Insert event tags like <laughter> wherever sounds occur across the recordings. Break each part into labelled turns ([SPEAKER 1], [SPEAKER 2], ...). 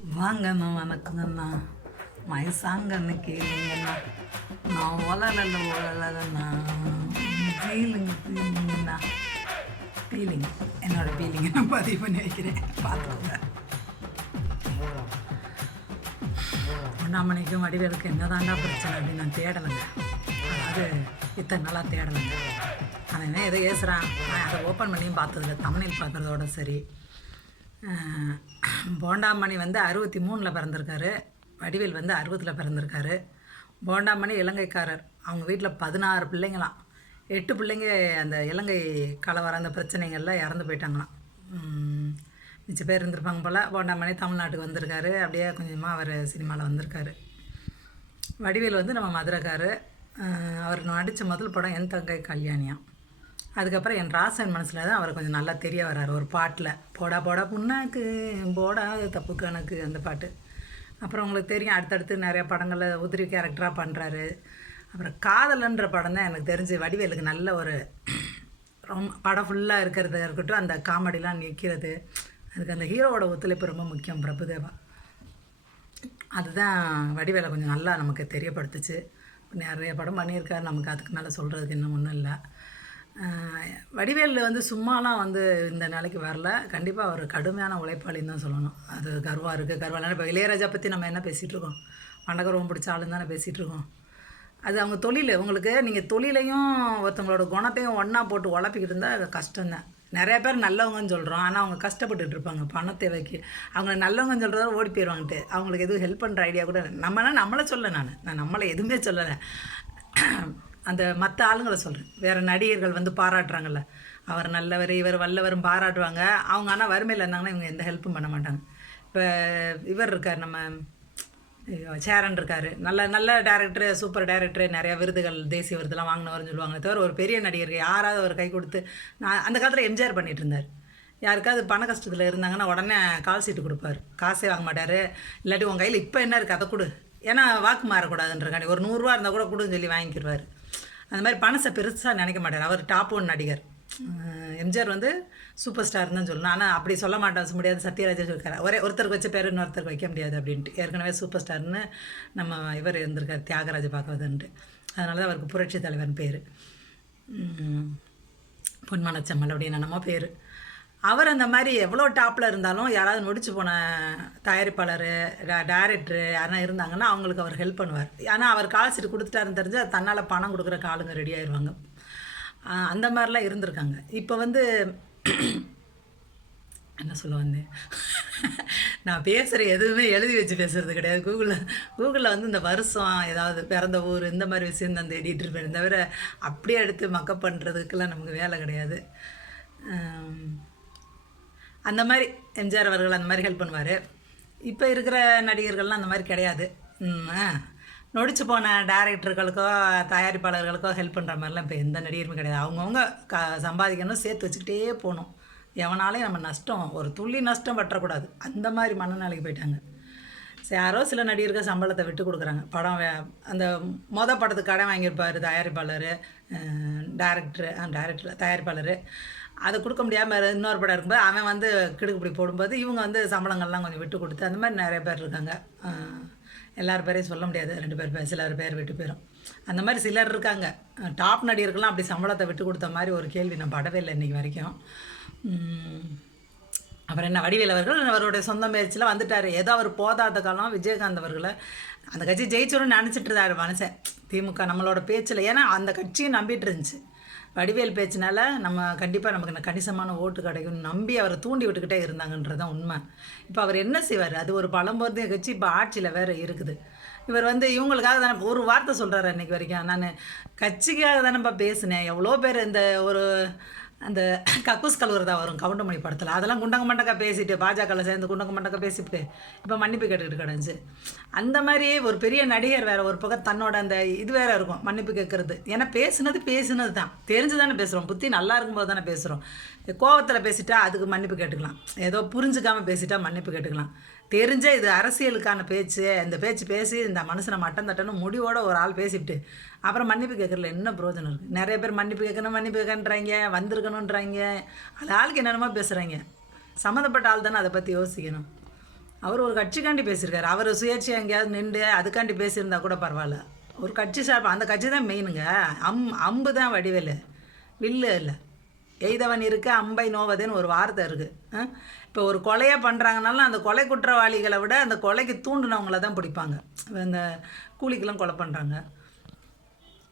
[SPEAKER 1] வாங்கண்ணா வணக்கங்கண்ணா வயசாங்கன்னு கேளுங்கண்ணா நான் ஒலலல ஒலலண்ணா feeling ஃபீலிங்கண்ணா feeling என்னோட ஃபீலிங்கை நான் பதிவு பண்ணி வைக்கிறேன்? பார்த்துக்கோங்க. ஒன்றாம் மணிக்கும் வடிவேலுக்கு என்னதாண்டா பிரச்சனை அப்படின்னு நான் தேடலைங்க. அதாவது இத்தனை நாளாக தேடலைங்க. அவன் என்ன எதை ஏசுகிறான் நான் அதை ஓப்பன் பண்ணியும் பார்த்ததில்ல. தமிழில் பார்க்குறதோட சரி. போண்டாமணி வந்து அறுபத்தி மூணில் பிறந்திருக்காரு. வடிவேல் வந்து அறுபத்தில் பிறந்திருக்காரு. போண்டாமணி இலங்கைக்காரர். அவங்க வீட்டில் பதினாறு பிள்ளைங்களாம். எட்டு பிள்ளைங்க அந்த இலங்கை கலவரம் அந்த பிரச்சனைகள்லாம் இறந்து போயிட்டாங்களாம். மிச்ச பேர் இருந்திருப்பாங்க போல். போண்டாமணி தமிழ்நாட்டுக்கு வந்திருக்காரு. அப்படியே கொஞ்சமாக அவர் சினிமாவில் வந்திருக்காரு. வடிவேல் வந்து நம்ம மதுரைக்காரு. அவர் நடித்த முதல் படம் என் தங்கை கல்யாணியாம். அதுக்கப்புறம் என் ராசன் மனசில் தான் அவர் கொஞ்சம் நல்லா தெரிய வர்றார். ஒரு பாட்டில் போடா போடா புண்ணாக்கு போடாத தப்பு கணக்கு அந்த பாட்டு. அப்புறம் உங்களுக்கு தெரியும் அடுத்தடுத்து நிறைய படங்களில் உதிரி கேரக்டராக பண்ணுறாரு அப்புறம் காதலன்ற படம் தான் எனக்கு தெரிஞ்சு வடிவேலுக்கு நல்ல ஒரு ரொம்ப படம் ஃபுல்லாக இருக்கிறது இருக்கட்டும் அந்த காமெடிலாம் நிற்கிறது அதுக்கு அந்த ஹீரோவோட ஒத்துழைப்பு ரொம்ப முக்கியம் பிரபுதேவா. அதுதான் வடிவேலை கொஞ்சம் நல்லா நமக்கு தெரியப்படுத்துச்சு. நிறைய படம் பண்ணியிருக்காரு நமக்கு அதுக்கு மேலே சொல்கிறதுக்கு இன்னும் ஒன்றும் இல்லை. வடிவேலில் வந்து சும்மாலாம் வந்து இந்த நிலைக்கு வரல. கண்டிப்பாக அவர் கடுமையான உழைப்பாளின்னு தான் சொல்லணும். அது கர்வாக இருக்குது கர்வாலாம் இப்போ இளையராஜா பற்றி நம்ம என்ன பேசிகிட்டு இருக்கோம்? மண்டகர்வம் பிடிச்ச ஆளுன்னு தானே பேசிகிட்டு இருக்கோம். அது அவங்க தொழில். உங்களுக்கு நீங்கள் தொழிலையும் ஒருத்தவங்களோட குணத்தையும் ஒன்றா போட்டு உழப்பிக்கிட்டு இருந்தால் அது கஷ்டம்தான். நிறைய பேர் நல்லவங்கன்னு சொல்கிறோம் ஆனால் அவங்க கஷ்டப்பட்டுட்டு இருப்பாங்க. பண தேவைக்கு. அவங்க நல்லவங்கன்னு சொல்கிறத ஓடி போயிடுவாங்கட்டு அவங்களுக்கு எதுவும் ஹெல்ப் பண்ணுற ஐடியா கூட நம்மளால் நம்மளை சொல்ல நான். நான் நம்மளை எதுவுமே சொல்லலை. அந்த மற்ற ஆளுங்களை சொல்கிறேன் வேறு நடிகர்கள் வந்து பாராட்டுறாங்கல்ல. அவர் நல்லவர் இவர் வல்லவரும் பாராட்டுவாங்க. அவங்க ஆனால் வறுமையில் இருந்தாங்கன்னா இவங்க எந்த ஹெல்ப்பும் பண்ண மாட்டாங்க. இப்போ இவர் இருக்கார் நம்ம சேரன் இருக்கார். நல்ல நல்ல டேரக்டர் சூப்பர் டேரக்டர் நிறையா விருதுகள் தேசிய விருதுலாம் வாங்கினவர்னு சொல்லுவாங்க தவிர ஒரு பெரிய நடிகர் யாராவது ஒரு கை கொடுத்து நான் அந்த காலத்தில் எம்ஜிஆர் பண்ணிகிட்டு இருந்தார். யாருக்காவது பண கஷ்டத்தில் இருந்தாங்கன்னா உடனே கால் சீட்டு கொடுப்பாரு. காசே வாங்க மாட்டார். இல்லாட்டி உன் கையில் இப்போ என்ன இருக்குது அதை கொடு. ஏன்னா வாக்கு மாறக்கூடாதுன்றக்காண்டி ஒரு நூறுரூவா இருந்தால் கூட கொடுன்னு சொல்லி வாங்கிக்கிடுவார் அந்த மாதிரி பணத்தை பெருசாக நினைக்க மாட்டார். அவர் டாப் ஒன் நடிகர். எம்ஜிஆர் வந்து சூப்பர் ஸ்டார் தான் சொல்லணும். ஆனால் அப்படி சொல்ல மாட்டேன் முடியாது. சத்யராஜா சொல்லிருக்காரு. ஒரே ஒருத்தருக்கு வச்ச பேர் இன்னொருத்தருக்கு வைக்க முடியாது அப்படின்ட்டு. ஏற்கனவே சூப்பர் ஸ்டார்னு நம்ம இவர் இருந்திருக்கார் தியாகராஜ பாகவதன்ட்டு அதனால தான் அவருக்கு புரட்சி தலைவன் பேர். பொன்மனச்சம்மல் அப்படின்னு என்னமோ பேர். அவர் அந்த மாதிரி எவ்வளோ டாப்பில் இருந்தாலும் யாராவது நொடிச்சு போன தயாரிப்பாளர் டைரக்டரு யாருனா இருந்தாங்கன்னா அவங்களுக்கு அவர் ஹெல்ப் பண்ணுவார். ஆனால் அவர் கால் கொடுத்துட்டாருன்னு தெரிஞ்சு தன்னால் பணம் கொடுக்குற காலுங்க ரெடி ஆயிடுவாங்க அந்த மாதிரிலாம் இருந்திருக்காங்க. இப்போ வந்து <clears throat> என்ன சொல்ல வந்தேன்? <laughs> நான் பேசுகிற எதுவுமே எழுதி வச்சு பேசுகிறது கிடையாது. கூகுளில் கூகுளில் வந்து இந்த வருஷம் ஏதாவது பிறந்த ஊர் இந்த மாதிரி விஷயம் தான் தேடிட்டு இருப்பேன் தவிர அப்படியே எடுத்து மக்கப் பண்ணுறதுக்கெல்லாம் நமக்கு வேலை கிடையாது. அந்த மாதிரி எம்ஜிஆர் அவர்கள் அந்த மாதிரி ஹெல்ப் பண்ணுவார். இப்போ இருக்கிற நடிகர்கள்லாம் அந்த மாதிரி கிடையாது. நொடிச்சு போன டேரக்டர்களுக்கோ தயாரிப்பாளர்களுக்கோ ஹெல்ப் பண்ணுற மாதிரிலாம் இப்போ எந்த நடிகருமே கிடையாது. அவங்கவுங்க க சம்பாதிக்கணும் சேர்த்து வச்சுக்கிட்டே போகணும். எவனாலையும் நம்ம நஷ்டம் ஒரு துள்ளி நஷ்டம் பற்றக்கூடாது. அந்த மாதிரி மனநிலைக்கு போயிட்டாங்க. யாரோ சில நடிகர்கள் சம்பளத்தை விட்டு கொடுக்குறாங்க. படம் அந்த மொத படத்துக்கு கடன் வாங்கியிருப்பார் தயாரிப்பாளர் டேரக்டர் டேரக்டர் தயாரிப்பாளர். அதை கொடுக்க முடியாமல் இன்னொரு படம் இருக்கும்போது அவன் வந்து கிடுக்குப்பிடி போடும்போது இவங்க வந்து சம்பளங்கள்லாம் கொஞ்சம் விட்டு கொடுத்து அந்த மாதிரி நிறைய பேர் இருக்காங்க. எல்லார் பேரையும் சொல்ல முடியாது. ரெண்டு பேர் பேர் சிலர் பேர் விட்டு போயிடும் அந்த மாதிரி சிலர் இருக்காங்க. டாப் நடிகர்கள்லாம் அப்படி சம்பளத்தை விட்டு கொடுத்த மாதிரி ஒரு கேள்வி நான் படவே இல்லை இன்றைக்கி வரைக்கும். அப்புறம் என்ன வடிவேல் அவர்கள் அவருடைய சொந்த முயற்சியில் வந்துட்டார். ஏதோ அவர் போதாத காலம் விஜயகாந்த் அவர்களை அந்த கட்சி ஜெயிச்சிரும்னு நினச்சிட்டு இருந்தார் மனுஷன். திமுக நம்மளோட பேச்சில். ஏன்னா அந்த கட்சியும் நம்பிட்டு இருந்துச்சு. வடிவேல் பேச்சினால நம்ம கண்டிப்பாக நமக்கு இந்த கணிசமான ஓட்டு கிடைக்கும்னு நம்பி அவரை தூண்டி விட்டுக்கிட்டே இருந்தாங்கன்றது தான் உண்மை. இப்போ அவர் என்ன செய்வார்? அது ஒரு பழம்பொருந்தே கட்சி இப்போ ஆட்சியில் வேறு இருக்குது. இவர் வந்து இவங்களுக்காக தானே ஒரு வார்த்தை சொல்கிறாரு அன்றைக்கி வரைக்கும். நான் கட்சிக்காக தானேப்பா பேசினேன். எவ்வளோ பேர் இந்த ஒரு அந்த கக்கூஸ் கழுவுறதா வரும் கவுண்டமணி படத்தில். அதெல்லாம் குண்டங்க மண்டக்கா பேசிட்டு பாஜகவில் சேர்ந்து குண்டங்க மண்டக்கா பேசிட்டு இப்போ மன்னிப்பு கேட்டுக்கிட்டு கிடந்துச்சு. அந்த மாதிரி ஒரு பெரிய நடிகர் வேறு ஒரு பக்கம் தன்னோட அந்த இது வேறு இருக்கும் மன்னிப்பு கேட்கறது ஏன்னா பேசுனது பேசுனது தான் தெரிஞ்சு தானே பேசுகிறோம் புத்தி நல்லா இருக்கும்போது தானே பேசுகிறோம் கோவத்தில் பேசிட்டா அதுக்கு மன்னிப்பு கேட்டுக்கலாம். ஏதோ புரிஞ்சுக்காம பேசிட்டா மன்னிப்பு கேட்டுக்கலாம். தெரிஞ்ச இது அரசியலுக்கான பேச்சு இந்த பேச்சு பேசி இந்த மனுஷனை மட்டம் தட்டணும் முடிவோட ஒரு ஆள் பேசிவிட்டு அப்புறம் மன்னிப்பு கேட்குறதுல என்ன பிரயோஜனம் இருக்குது நிறைய பேர் மன்னிப்பு கேட்கணும் மன்னிப்பு கேட்கன்றாங்க வந்திருக்கணுன்றாங்க. அது ஆளுக்கு என்னென்னமோ பேசுகிறாங்க சம்மந்தப்பட்ட ஆள் தானே அதை பற்றி யோசிக்கணும். அவர் ஒரு கட்சிக்காண்டி பேசியிருக்காரு. அவர் சுயேட்சை எங்கேயாவது நின்று அதுக்காண்டி பேசியிருந்தா கூட பரவாயில்ல. ஒரு கட்சி சார் அந்த கட்சி தான் மெயினுங்க அம் அம்பு தான் வடிவேலு. வில்லு இல்லை. எய்தவன் இருக்க அம்பை நோவதுன்னு ஒரு வார்த்தை இருக்குது இப்போ ஒரு கொலையை பண்ணுறாங்கனாலும் அந்த கொலை குற்றவாளிகளை விட அந்த கொலைக்கு தூண்டினவங்கள தான் பிடிப்பாங்க. இந்த கூலிக்கெல்லாம் கொலை பண்ணுறாங்க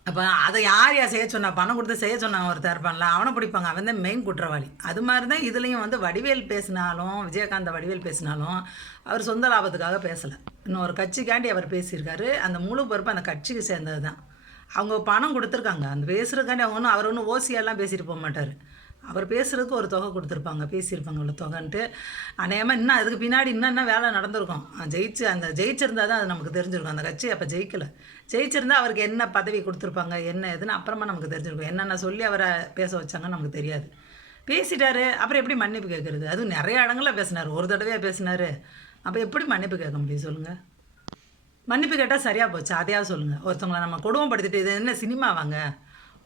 [SPEAKER 1] அப்போ அதை யார் யார் செய்ய சொன்னா பணம் கொடுத்து செய்ய சொன்னான் ஒருத்தர் இருப்பான்ல அவனை பிடிப்பாங்க. அவன் தான் மெயின் குற்றவாளி. அது மாதிரி தான் இதுலேயும் வந்து வடிவேல் பேசினாலும் விஜயகாந்த் வடிவேல் பேசினாலும் அவர் சொந்த லாபத்துக்காக பேசலை. இன்னும் ஒரு கட்சிக்காண்டி அவர் பேசியிருக்காரு. அந்த முழு பொறுப்பு அந்த கட்சிக்கு சேர்ந்தது தான் அவங்க பணம் கொடுத்துருக்காங்க. அந்த பேசுகிறக்காண்டி அவங்க ஒன்றும் அவர் ஒன்றும் ஓசியெல்லாம் பேசிட்டு போக மாட்டார். அவர் பேசுகிறதுக்கு ஒரு தொகை கொடுத்துருப்பாங்க பேசியிருப்பாங்க உள்ள தொகைன்ட்டு. அநேகமாக இன்னும் அதுக்கு பின்னாடி இன்னும் என்ன வேலை நடந்திருக்கும். ஜெயிச்சு அந்த ஜெயிச்சிருந்தா தான் அது நமக்கு தெரிஞ்சிருக்கும். அந்த கட்சி அப்போ ஜெயிக்கலை. ஜெயிச்சிருந்தா அவருக்கு என்ன பதவி கொடுத்துருப்பாங்க என்ன எதுன்னு அப்புறமா நமக்கு தெரிஞ்சிருக்கும். என்னென்ன சொல்லி அவரை பேச வச்சாங்கன்னு நமக்கு தெரியாது. பேசிட்டாரு அப்புறம் எப்படி மன்னிப்பு கேட்குறது அதுவும் நிறைய இடங்களில் பேசினார் ஒரு தடவையாக பேசினார். அப்போ எப்படி மன்னிப்பு கேட்க முடியும் சொல்லுங்கள் மன்னிப்பு கேட்டால் சரியாக போச்சு? அதையாக சொல்லுங்கள் ஒருத்தவங்களை நம்ம கொடுமைப்படுத்திட்டு இது என்ன சினிமாவாங்க?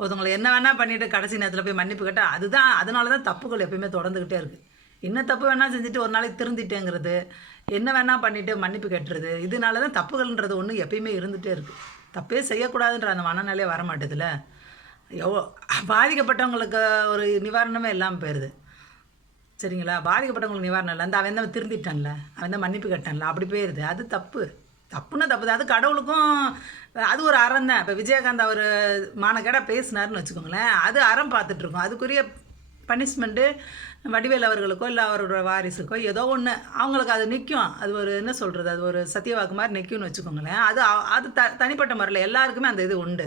[SPEAKER 1] ஒருத்தவங்களை என்ன வேணால் பண்ணிவிட்டு கடைசி நேரத்தில் போய் மன்னிப்பு கேட்டால் அதுதான் அதனால தான் தப்புகள் எப்பயுமே தொடர்ந்துக்கிட்டே இருக்குது என்ன தப்பு வேணால் செஞ்சுட்டு ஒரு நாளைக்கு திருந்திட்டேங்கிறது என்ன வேணால் பண்ணிவிட்டு மன்னிப்பு கேட்டுறது இதனால தான் தப்புகள்ன்றது ஒன்று எப்பயுமே இருந்துகிட்டே இருக்குது தப்பே செய்யக்கூடாதுன்ற அந்த மனநிலையே வர மாட்டேதுல. எவ்வளோ பாதிக்கப்பட்டவங்களுக்கு ஒரு நிவாரணமே இல்லாமல் போயிடுது சரிங்களா? பாதிக்கப்பட்டவங்களுக்கு நிவாரணம் இல்லை. அந்த அவன் தான் திருந்திட்டான்ல. அவன் தான் மன்னிப்பு கேட்டான்ல. அப்படி போயிடுது அது தப்பு. தப்புன்னா தப்பு தான். அது கடவுளுக்கும் அது ஒரு அறம் தான். இப்போ விஜயகாந்த் அவர் மானக்கேடாக பேசினார்னு வச்சுக்கோங்களேன். அது அறம் பார்த்துட்ருக்கோம். அதுக்குரிய பனிஷ்மெண்ட்டு வடிவேல் அவர்களுக்கோ இல்லை அவரோட வாரிசுக்கோ ஏதோ ஒன்று அவங்களுக்கு அது நிற்கும் அது ஒரு என்ன சொல்கிறது அது ஒரு சத்தியவாக்கு மாதிரி நிற்கும்னு வச்சுக்கோங்களேன். அது அது த தனிப்பட்ட முறையில் எல்லாருக்குமே அந்த இது உண்டு.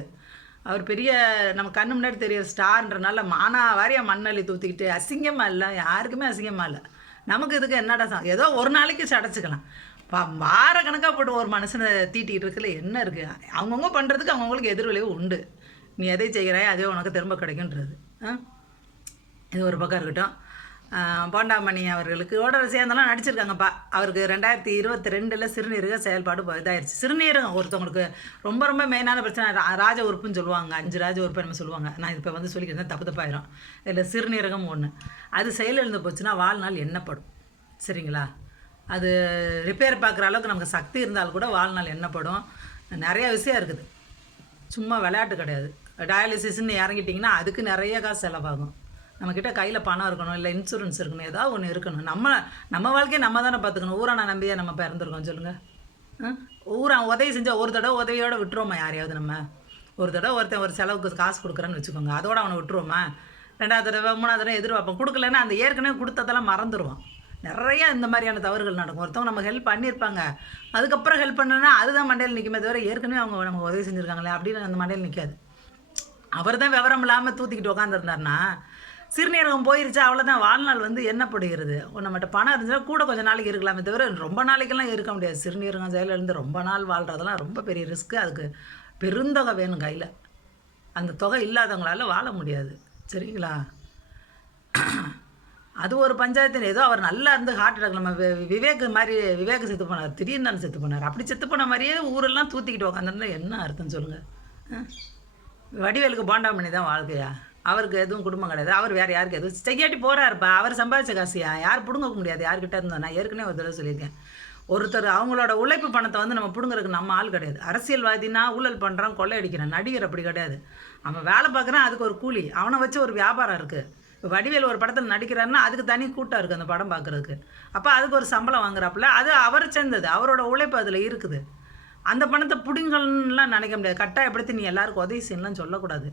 [SPEAKER 1] அவர் பெரிய நம்ம கண்ணு முன்னாடி தெரிய ஸ்டார்ன்றனால மானா வாரியாக மண்ணள்ளி தூத்திக்கிட்டு அசிங்கமாக இல்லை. யாருக்குமே அசிங்கமாக இல்லை. நமக்கு இதுக்கு என்னடா ஏதோ ஒரு நாளைக்கு சடைச்சிக்கலாம். வார கணக்காக போட்டு ஒரு மனுஷனை தீட்டிகிட்டு இருக்கல என்ன இருக்குது அவங்கவுங்க பண்ணுறதுக்கு அவங்கவுங்களுக்கு எதிர்விளைவு உண்டு. நீ எதை செய்கிறாய் அதே உனக்கு திரும்ப கிடைக்குன்றது. ஆ? இது ஒரு பக்கம் இருக்கட்டும். பாண்டாமணி போண்டாமணி அவர்களுக்கு ஓடர் சேர்ந்தெல்லாம் நடிச்சிருக்காங்கப்பா. அவருக்கு ரெண்டாயிரத்தி இருபத்தி ரெண்டில் சிறுநீரக செயல்பாடு இதாயிருச்சு. சிறுநீரகம் ஒருத்தவங்களுக்கு ரொம்ப ரொம்ப மெயினான பிரச்சனை ராஜ உறுப்புன்னு சொல்லுவாங்க. அஞ்சு ராஜ உறுப்பு நம்ம சொல்லுவாங்க. நான் இப்போ வந்து சொல்லிக்கிறேன் தப்பு தப்பாயிரும். இல்லை சிறுநீரகம் ஒன்று அது செயலிழந்து போச்சுன்னா வாழ்நாள் என்னப்படும் சரிங்களா? அது ரிப்பேர் பார்க்குற அளவுக்கு நமக்கு சக்தி இருந்தால் கூட வாழ்நாள் என்னப்படும் நிறைய விஷயம் இருக்குது. சும்மா விளையாட்டு கிடையாது. டயாலிசிஸ்ன்னு இறங்கிட்டிங்கன்னா அதுக்கு நிறைய காசு செலவாகும். நம்மக்கிட்ட கையில் பணம் இருக்கணும் இல்லை இன்சூரன்ஸ் இருக்கணும் ஏதாவது ஒன்று இருக்கணும். நம்ம நம்ம வாழ்க்கையை நம்ம தானே பார்த்துக்கணும். ஊரான நம்பியே நம்ம பிறந்திருக்கோம் சொல்லுங்கள் ஊரா உதவி செஞ்சால் ஒரு தடவை உதவியோடு விட்டுருவோமா யாரையாவது நம்ம? ஒரு தடவை ஒருத்தன் ஒரு செலவுக்கு காசு கொடுக்குறேன்னு வச்சுக்கோங்க. அதோட அவனை விட்டுருவோமா? ரெண்டாவது தடவை மூணாவது தடவை எதிர்பார்ப்போம். கொடுக்கலன்னா அந்த ஏற்கனவே கொடுத்ததெல்லாம் மறந்துடுவான் நிறைய இந்த மாதிரியான தவறுகள் நடக்கும். ஒருத்தவங்க நம்ம ஹெல்ப் பண்ணியிருப்பாங்க. அதுக்கப்புறம் ஹெல்ப் பண்ணனா அதுதான் மண்டையில் நிற்குமே தவிர ஏற்கனவே அவங்க நமக்கு உதவி செஞ்சுருக்காங்களே அப்படின்னு அந்த மண்டையில் நிற்காது அவர் தான் விவரம் இல்லாமல் தூத்திக்கிட்டு உட்காந்துருந்தாருன்னா சிறுநீரகம் போயிருச்சு அவ்வளோதான் வாழ்நாள் வந்து என்ன படுகிறது? நம்மகிட்ட பணம் இருந்துச்சுன்னா கூட கொஞ்சம் நாளைக்கு இருக்கலாமே தவிர ரொம்ப நாளைக்கெல்லாம் இருக்க முடியாது. சிறுநீரகம் செயலிருந்து ரொம்ப நாள் வாழ்கிறதெல்லாம் ரொம்ப பெரிய ரிஸ்க்கு அதுக்கு பெருந்தொகை வேணும் கையில். அந்த தொகை இல்லாதவங்களால வாழ முடியாது. சரிங்களா? அது ஒரு பஞ்சாயத்து ஏதோ அவர் நல்லா இருந்து ஹார்ட் அட்டாக் நம்ம விவேக் மாதிரி விவேக் செத்து போனார் திடீர்னு செத்து போனார். அப்படி செத்து போன மாதிரியே ஊரெல்லாம் தூத்திக்கிட்டு உக்காந்துருந்தா என்ன அர்த்தம் சொல்லுங்கள் வடிவேலுக்கு போண்டாமணி தான் வாழ்க்கையா? அவருக்கு எதுவும் குடும்பம் கிடையாது. அவர் வேறு யாருக்கு எதுவும் செய்யாட்டி போகிறாருப்பா அவர் சம்பாதிச்ச காசியா? யார் பிடுங்க முடியாது. யார்கிட்ட இருந்தோம்? நான் ஏற்கனவே ஒரு தடவை சொல்லியிருக்கேன். ஒருத்தர் அவங்களோட உழைப்பு பணத்தை வந்து நம்ம பிடுங்குறதுக்கு நம்ம ஆள் கிடையாது. அரசியல்வாதினா ஊழல் பண்ணுறான் கொள்ளையடிக்கிறான். நடிகர் அப்படி கிடையாது. அவன் வேலை பார்க்குறான் அதுக்கு ஒரு கூலி. அவனை வச்சு ஒரு வியாபாரம் இருக்குது இப்போ வடிவேல் ஒரு படத்தில் நடிக்கிறாருன்னா அதுக்கு தனி கூட்டம் இருக்குது அந்த படம் பார்க்குறதுக்கு. அப்போ அதுக்கு ஒரு சம்பளம் வாங்குறாப்புல. அது அவர் சேர்ந்தது. அவரோட உழைப்பு அதில் இருக்குது. அந்த பணத்தை பிடுங்கலாம் நினைக்க முடியாது. கட்டாயப்படுத்தி நீ எல்லாருக்கும் உதவி செய்யலாம் சொல்லக்கூடாது.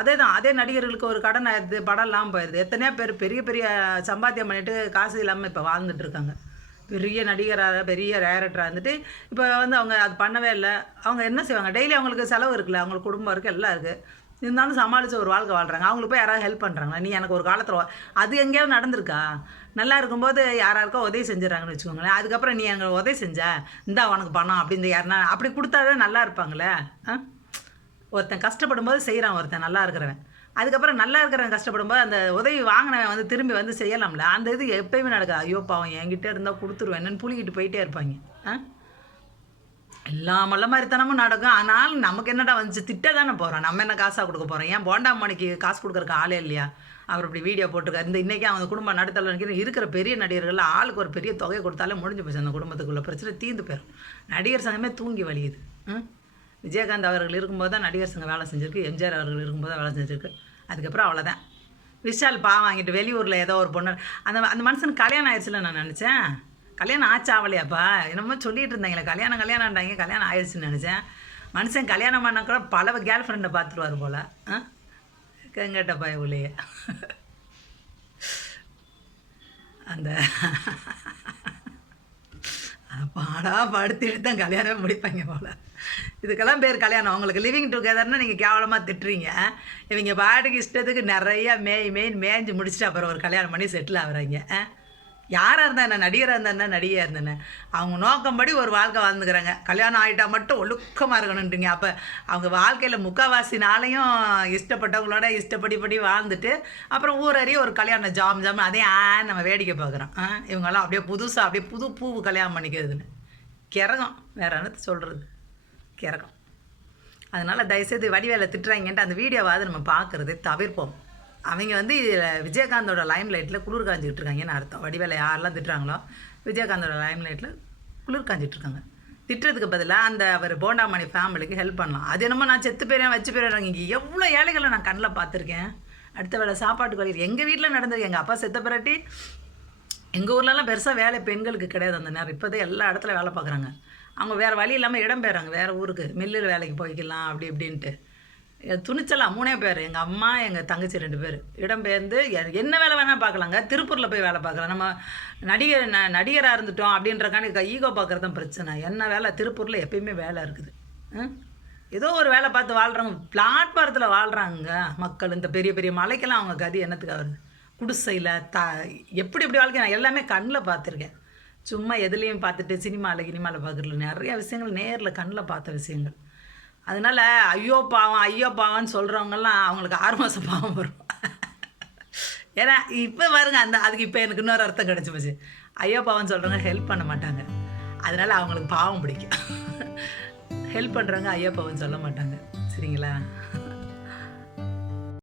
[SPEAKER 1] அதே தான் அதே நடிகர்களுக்கு ஒரு கடன் ஆயிடுது படம் இல்லாமல் போயிடுது. எத்தனையோ பேர் பெரிய பெரிய சம்பாத்தியம் பண்ணிட்டு காசு இல்லாமல் இப்போ வாழ்ந்துட்டு இருக்காங்க. பெரிய நடிகராக பெரிய டேரக்டராக இருந்துட்டு இப்போ வந்து அவங்க அது பண்ணவே இல்லை. அவங்க என்ன செய்வாங்க? டெய்லி அவங்களுக்கு செலவு இருக்குல்ல. அவங்களுக்கு குடும்பம் இருக்குது எல்லாம் இருக்குது இருந்தாலும் சமாளித்து ஒரு வாழ்க்கை வாழ்கிறாங்க அவங்களுக்கு போய் யாராவது ஹெல்ப் பண்ணுறாங்களா நீ எனக்கு ஒரு காலத்தில் அது எங்கேயாவது நடந்திருக்கா? நல்லா இருக்கும்போது யாராருக்கோ உதவி செஞ்சுறாங்கன்னு வச்சுக்கோங்களேன். அதுக்கப்புறம் நீ எனக்கு உதவி செஞ்ச இந்தா உனக்கு பணம் அப்படின்னு யாருன்னா அப்படி கொடுத்தாதான் நல்லா இருப்பாங்களே? ஆ? ஒருத்தன் கஷ்டப்படும் போது செய்கிறான் ஒருத்தன் நல்லா இருக்கிறவன். அதுக்கப்புறம் நல்லா இருக்கிறவன் கஷ்டப்படும் போது அந்த உதவி வாங்கினவன் வந்து திரும்பி வந்து செய்யலாம்ல? அந்த இது எப்பயுமே நடக்காது. ஐயோ பாவம் என்கிட்ட இருந்தால் கொடுத்துருவேன் என்னன்னு புளிக்கிட்டு போயிட்டே இருப்பாங்க. ஆ? எல்லா மல்ல மாதிரித்தனமும் நடக்கும். ஆனால் நமக்கு என்னடா வந்துச்சு? திட்ட தானே போகிறோம் நம்ம என்ன காசாக கொடுக்க போகிறோம் ஏன் போண்டா மணிக்கு காசு கொடுக்குறக்கு ஆளே இல்லையா? அவர் இப்படி வீடியோ போட்டிருக்காரு. இந்த இன்றைக்கி அவங்க குடும்பம் நடுத்தல இருக்கிற பெரிய நடிகர்கள் ஆளுக்கு ஒரு பெரிய தொகையை கொடுத்தாலே முடிஞ்சு போச்சு அந்த குடும்பத்துக்குள்ள. பிரச்சனை தீர்ந்து போயிடும் நடிகர் சங்கமே தூங்கி வலியுது. ம்? விஜயகாந்த் அவர்கள் இருக்கும்போது தான் நடிகர் சங்கம் வேலை செஞ்சிருக்கு. எம்ஜிஆர் அவர்கள் இருக்கும்போது தான் வேலை செஞ்சுருக்கு. அதுக்கப்புறம் அவ்வளோதான் விஷால் பாவம் வாங்கிட்டு வெளியூரில் ஏதோ ஒரு பொண்ணு. அந்த அந்த மனுஷனுக்கு கல்யாணம் ஆயிடுச்சுல நான் நினச்சேன். கல்யாணம் ஆச்சாவலையாப்பா? என்னமோ சொல்லிட்டு இருந்தாங்களே கல்யாணம் கல்யாணம்ன்றாங்க. கல்யாணம் ஆயிடுச்சுன்னு நினச்சேன். மனுஷன் கல்யாணம் பண்ண கூட பல கேர்ள் ஃப்ரெண்டை பார்த்துருவார் போல். ஆ? கங்கட்ட அந்த பாடா படுத்துட்டு தான் கல்யாணம் முடிப்பாங்க போல். இதுக்கெல்லாம் பேர் கல்யாணம். அவங்களுக்கு லிவிங் டுகெதர்னு நீங்கள் கேவலமாக திட்டுறீங்க. இவங்க பாட்டுக்கு இஷ்டத்துக்கு நிறையா மேய் மேய் மேய்ஞ்சு முடிச்சுட்டு அப்புறம் ஒரு கல்யாணம் பண்ணி செட்டில் ஆகுறாங்க. ஆ? யாராக இருந்தா என்ன நடிகராக இருந்தா என்ன நடிகையாக இருந்தேன்னு அவங்க நோக்கம்படி ஒரு வாழ்க்கை வாழ்ந்துக்கிறாங்க. கல்யாணம் ஆகிட்டா மட்டும் ஒழுக்கமாக இருக்கணுன்றீங்க அப்போ அவங்க வாழ்க்கையில் முக்கால்வாசினாலையும் இஷ்டப்பட்டவங்களோட இஷ்டப்படிப்படி வாழ்ந்துட்டு அப்புறம் ஊரறிய ஒரு கல்யாணம் ஜாம் ஜாம் அதே ஆ நம்ம வேடிக்கை பார்க்குறோம். இவங்கெல்லாம் அப்படியே புதுசாக அப்படியே புது பூ கல்யாணம் பண்ணிக்கிறதுன்னு. கிறகம் வேற என்னத்த சொல்கிறது கிறகம் அதனால் தயவுசெய்து வடிவேலை திட்டுறாங்கன்ட்டு அந்த வீடியோவாவது நம்ம பார்க்குறதே தவிர்ப்போம். அவங்க வந்து இதில் விஜயகாந்தோட லைம் லைட்டில் குளிர் காஞ்சிக்கிட்டு இருக்காங்கன்னு அர்த்தம்? வடிவேலை யாரெல்லாம் திட்டுறாங்களோ விஜயகாந்தோட லைம் லைட்டில் குளிர் காஞ்சிட்டு இருக்காங்க. திட்டுறதுக்கு பதிலாக அந்த அவர் போண்டாமணி ஃபேமிலிக்கு ஹெல்ப் பண்ணலாம். அது என்னமோ நான் செத்து போயிறேன் வச்சு போயிடுறாங்க இங்கே. எவ்வளோ ஏழைகளை நான் கண்ணில் பார்த்துருக்கேன். அடுத்த வேலை சாப்பாட்டுக்கு வழி எங்கள் வீட்டில் நடந்தது எங்கள் அப்பா செத்த பிறட்டி எங்கள் ஊர்லலாம் பெருசாக வேலை பெண்களுக்கு கிடையாது அந்த நேரம். இப்போதான் எல்லா இடத்துல வேலை பார்க்குறாங்க. அவங்க வேறு வழி இல்லாமல் இடம் பெயர்றாங்க வேறு ஊருக்கு. மில்லில் வேலைக்கு போய்க்கலாம் அப்படி இப்படின்ட்டு. எ- துணிச்சலா மூணே பேர் எங்கள் அம்மா எங்கள் தங்கச்சி ரெண்டு பேர். இடம்பெயர்ந்து எ- என்ன வேலை வேணால் பார்க்கலாங்க. திருப்பூரில் போய் வேலை பார்க்கலாம். நம்ம நடிகர் ந நடிகராக இருந்துட்டோம் அப்படின்றக்கான ஈகோ பார்க்குறது தான் பிரச்சனை. என்ன வேலை? திருப்பூரில் எப்பயுமே வேலை இருக்குது. ம்? ஏதோ ஒரு வேலை பார்த்து வாழ்கிறவங்க பிளாட்பாரத்தில் வாழ்கிறாங்க மக்கள். இந்த பெரிய பெரிய மலைக்கெல்லாம் அவங்க கதி என்னத்துக்கு வருது குடிசையில் த எப்படி எப்படி வாழ்க்கை நான் எல்லாமே கண்ணில் பார்த்துருக்கேன். சும்மா எதுலேயும் பார்த்துட்டு சினிமாவில் கினிமாவில் பார்க்குறதுல நிறைய விஷயங்கள் நேரில் கண்ணில் பார்த்த விஷயங்கள். அதனால் ஐயோ பாவம் ஐயோ பாவம்னு சொல்கிறவங்கெல்லாம் அவங்களுக்கு ஆறு மாதம் பாவம் வரும். ஏன்னா இப்போ பாருங்க அந்த அதுக்கு இப்போ எனக்கு இன்னொரு அர்த்தம் கிடச்சி போச்சு. ஐயோ பாவம்னு சொல்கிறவங்க ஹெல்ப் பண்ண மாட்டாங்க. அதனால் அவங்களுக்கு பாவம் பிடிக்கும். ஹெல்ப் பண்ணுறவங்க ஐயோ பாவம்னு சொல்ல மாட்டாங்க. சரிங்களா?